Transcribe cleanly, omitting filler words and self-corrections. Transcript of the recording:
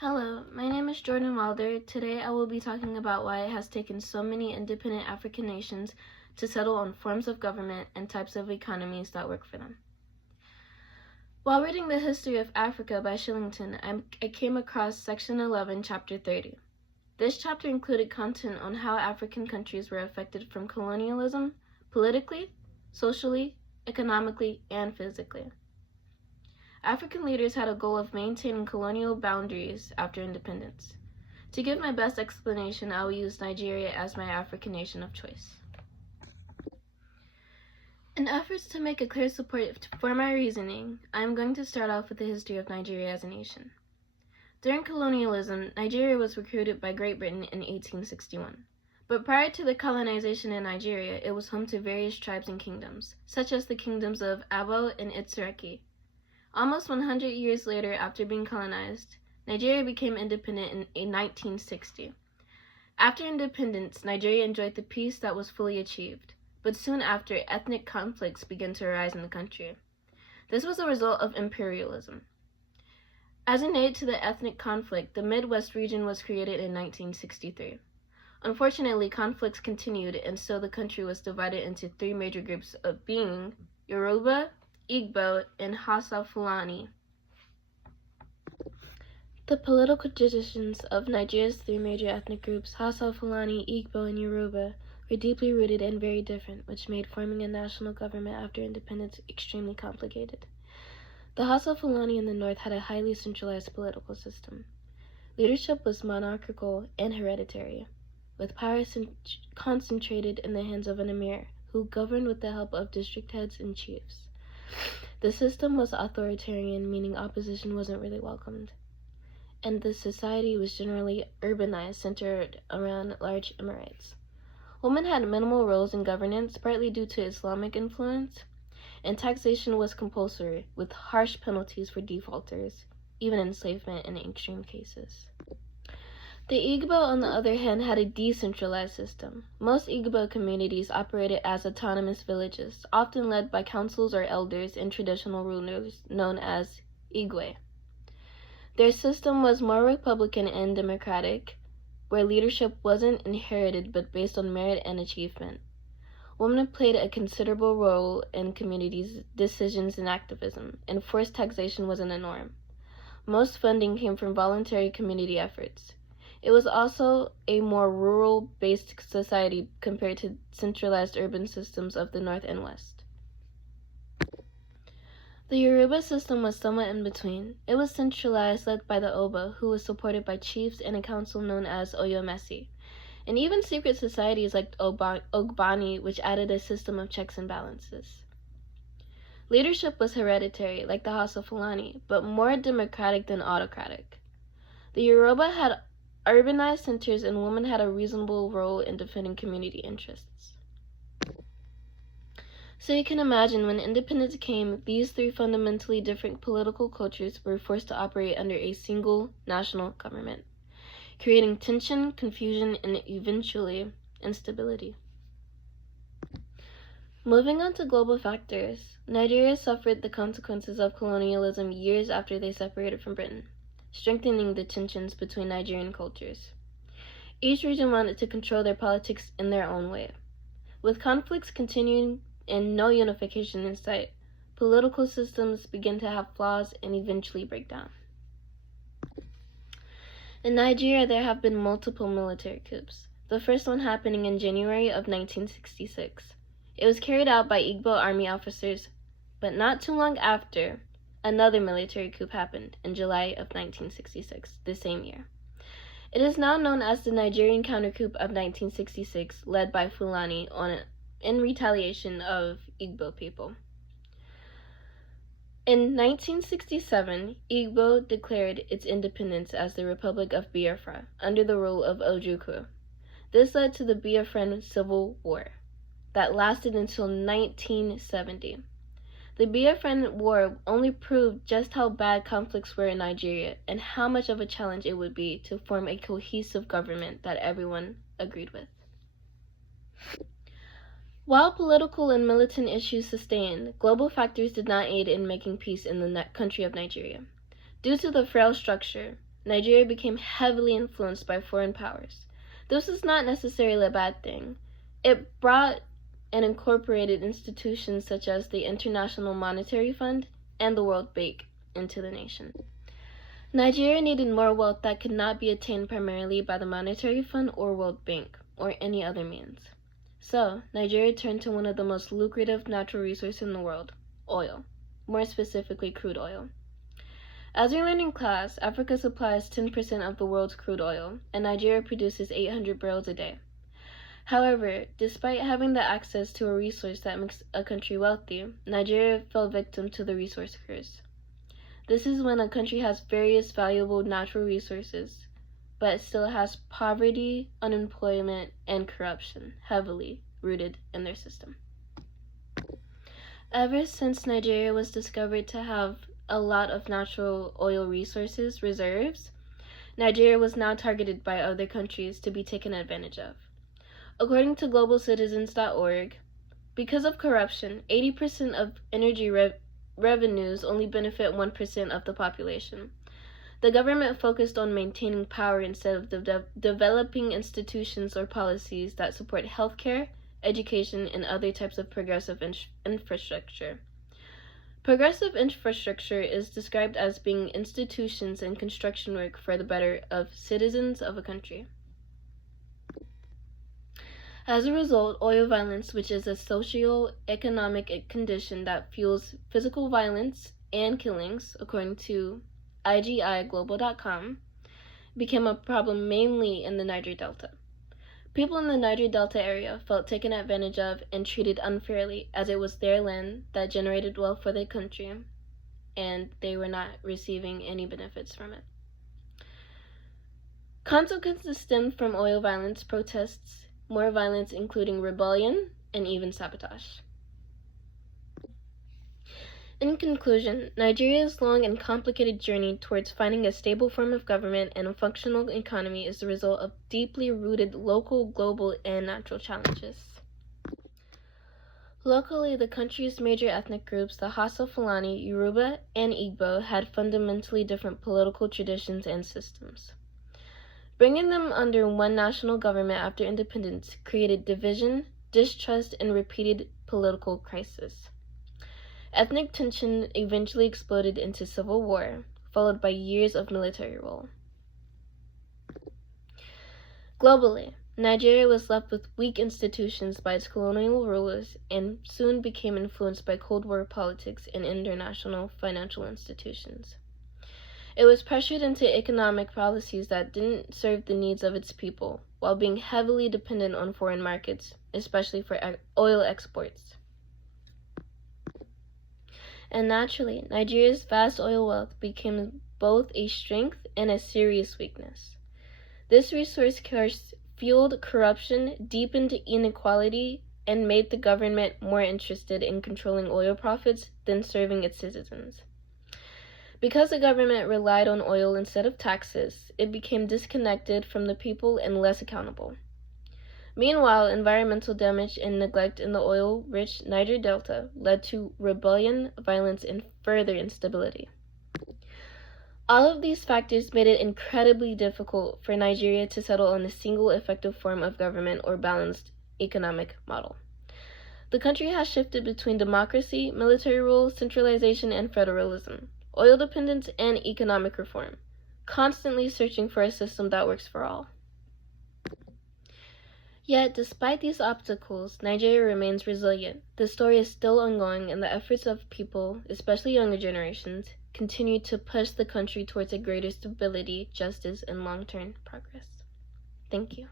Hello, my name is Jordan Wilder. Today I will be talking about why it has taken so many independent African nations to settle on forms of government and types of economies that work for them. While reading The History of Africa by Shillington, I came across Section 11, Chapter 30. This chapter included content on how African countries were affected from colonialism, politically, socially, economically, and physically. African leaders had a goal of maintaining colonial boundaries after independence. To give my best explanation, I will use Nigeria as my African nation of choice. In efforts to make a clear support for my reasoning, I am going to start off with the history of Nigeria as a nation. During colonialism, Nigeria was recruited by Great Britain in 1861. But prior to the colonization in Nigeria, it was home to various tribes and kingdoms, such as the kingdoms of Abo and Itsereki. Almost 100 years later, after being colonized, Nigeria became independent in 1960. After independence, Nigeria enjoyed the peace that was fully achieved, but soon after, ethnic conflicts began to arise in the country. This was a result of imperialism. As an aid to the ethnic conflict, the Midwest region was created in 1963. Unfortunately, conflicts continued, and so the country was divided into three major groups of being Yoruba, Igbo, and Hausa Fulani. The political traditions of Nigeria's three major ethnic groups, Hausa Fulani, Igbo, and Yoruba, were deeply rooted and very different, which made forming a national government after independence extremely complicated. The Hausa Fulani in the north had a highly centralized political system. Leadership was monarchical and hereditary, with power concentrated in the hands of an emir, who governed with the help of district heads and chiefs. The system was authoritarian, meaning opposition wasn't really welcomed, and the society was generally urbanized, centered around large emirates. Women had minimal roles in governance, partly due to Islamic influence, and taxation was compulsory, with harsh penalties for defaulters, even enslavement in extreme cases. The Igbo, on the other hand, had a decentralized system. Most Igbo communities operated as autonomous villages, often led by councils or elders and traditional rulers known as Igwe. Their system was more republican and democratic, where leadership wasn't inherited but based on merit and achievement. Women played a considerable role in communities' decisions and activism, and forced taxation wasn't a norm. Most funding came from voluntary community efforts. It was also a more rural-based society compared to centralized urban systems of the North and West. The Yoruba system was somewhat in between. It was centralized, led by the Oba, who was supported by chiefs and a council known as Oyomesi, and even secret societies like Ogbani, which added a system of checks and balances. Leadership was hereditary, like the Hausa Fulani, but more democratic than autocratic. The Yoruba had urbanized centers, and women had a reasonable role in defending community interests. So you can imagine, when independence came, these three fundamentally different political cultures were forced to operate under a single national government, creating tension, confusion, and eventually instability. Moving on to global factors, Nigeria suffered the consequences of colonialism years after they separated from Britain, strengthening the tensions between Nigerian cultures. Each region wanted to control their politics in their own way. With conflicts continuing and no unification in sight, political systems began to have flaws and eventually break down. In Nigeria, there have been multiple military coups, the first one happening in January of 1966. It was carried out by Igbo army officers, but not too long after, another military coup happened in July of 1966, the same year. It is now known as the Nigerian counter-coup of 1966, led by Fulani in retaliation of Igbo people. In 1967, Igbo declared its independence as the Republic of Biafra, under the rule of Ojukwu. This led to the Biafran Civil War that lasted until 1970. The Biafran War only proved just how bad conflicts were in Nigeria and how much of a challenge it would be to form a cohesive government that everyone agreed with. While political and militant issues sustained, global factors did not aid in making peace in the country of Nigeria. Due to the frail structure, Nigeria became heavily influenced by foreign powers. This is not necessarily a bad thing. It brought and incorporated institutions such as the International Monetary Fund and the World Bank into the nation. Nigeria needed more wealth that could not be attained primarily by the Monetary Fund or World Bank, or any other means. So, Nigeria turned to one of the most lucrative natural resources in the world, oil, more specifically crude oil. As we learned in class, Africa supplies 10% of the world's crude oil, and Nigeria produces 800 barrels a day. However, despite having the access to a resource that makes a country wealthy, Nigeria fell victim to the resource curse. This is when a country has various valuable natural resources, but still has poverty, unemployment, and corruption heavily rooted in their system. Ever since Nigeria was discovered to have a lot of natural oil resources reserves, Nigeria was now targeted by other countries to be taken advantage of. According to globalcitizens.org, because of corruption, 80% of energy revenues only benefit 1% of the population. The government focused on maintaining power instead of developing institutions or policies that support healthcare, education, and other types of progressive infrastructure. Progressive infrastructure is described as being institutions and construction work for the better of citizens of a country. As a result, oil violence, which is a socio-economic condition that fuels physical violence and killings, according to IGIglobal.com, became a problem mainly in the Niger Delta. People in the Niger Delta area felt taken advantage of and treated unfairly, as it was their land that generated wealth for the country, and they were not receiving any benefits from it. Consequences stemmed from oil violence, protests, more violence including rebellion, and even sabotage. In conclusion, Nigeria's long and complicated journey towards finding a stable form of government and a functional economy is the result of deeply rooted local, global, and natural challenges. Locally, the country's major ethnic groups, the Hausa, Fulani, Yoruba, and Igbo, had fundamentally different political traditions and systems. Bringing them under one national government after independence created division, distrust, and repeated political crisis. Ethnic tension eventually exploded into civil war, followed by years of military rule. Globally, Nigeria was left with weak institutions by its colonial rulers and soon became influenced by Cold War politics and international financial institutions. It was pressured into economic policies that didn't serve the needs of its people, while being heavily dependent on foreign markets, especially for oil exports. And naturally, Nigeria's vast oil wealth became both a strength and a serious weakness. This resource curse fueled corruption, deepened inequality, and made the government more interested in controlling oil profits than serving its citizens. Because the government relied on oil instead of taxes, it became disconnected from the people and less accountable. Meanwhile, environmental damage and neglect in the oil-rich Niger Delta led to rebellion, violence, and further instability. All of these factors made it incredibly difficult for Nigeria to settle on a single effective form of government or balanced economic model. The country has shifted between democracy, military rule, centralization, and federalism, oil dependence, and economic reform, constantly searching for a system that works for all. Yet, despite these obstacles, Nigeria remains resilient. The story is still ongoing, and the efforts of people, especially younger generations, continue to push the country towards a greater stability, justice, and long-term progress. Thank you.